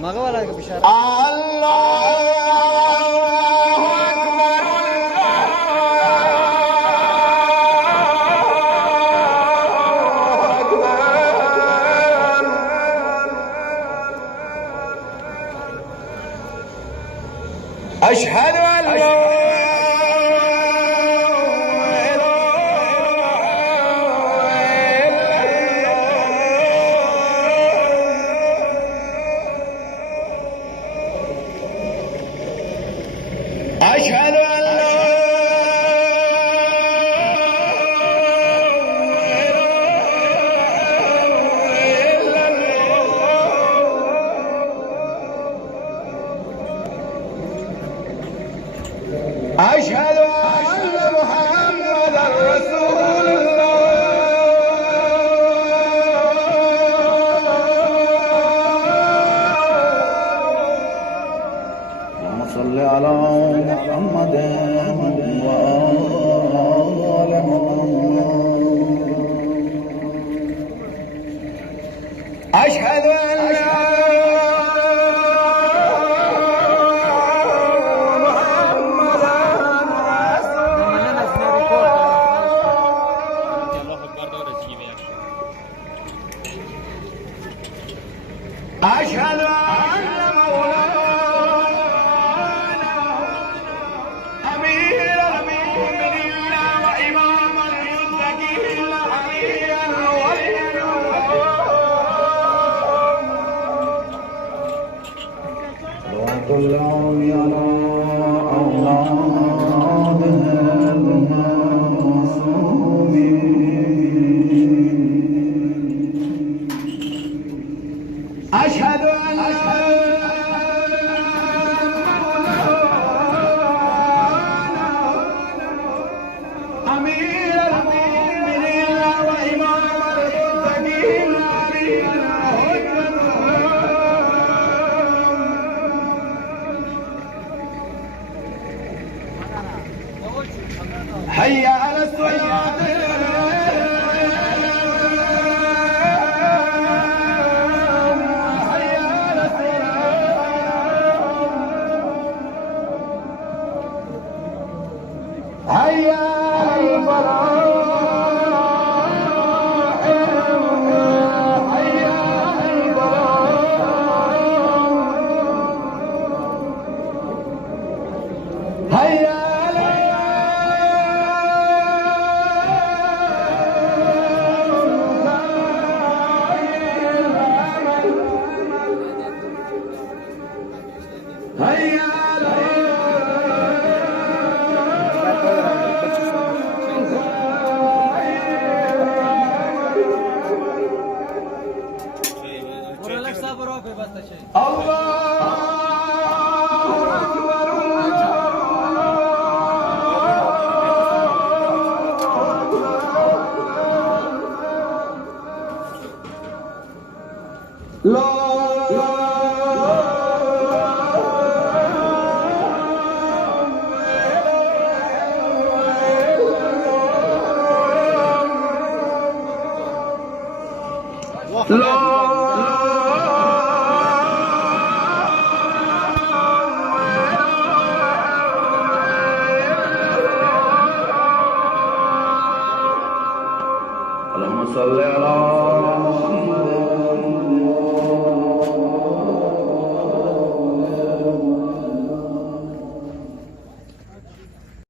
ما قبل لك بشارة الله أكبر أشهد أن لا أشهد أن لا إله إلا الله أشهد أن محمدا رسول الله اللهم صل على محمد وآل محمد أشهد أن لا محمدا أشهد أن مولانا أمير المؤمنين وإمام المتقين عليا ولي صلوات الله على أولاده المعصومين أشهد أن أمير المؤمنين وإمام المتقين حي على الصلاة حي على الصلاة حي على الفلاح حي على الفلاح حي على هيا اللهم صل على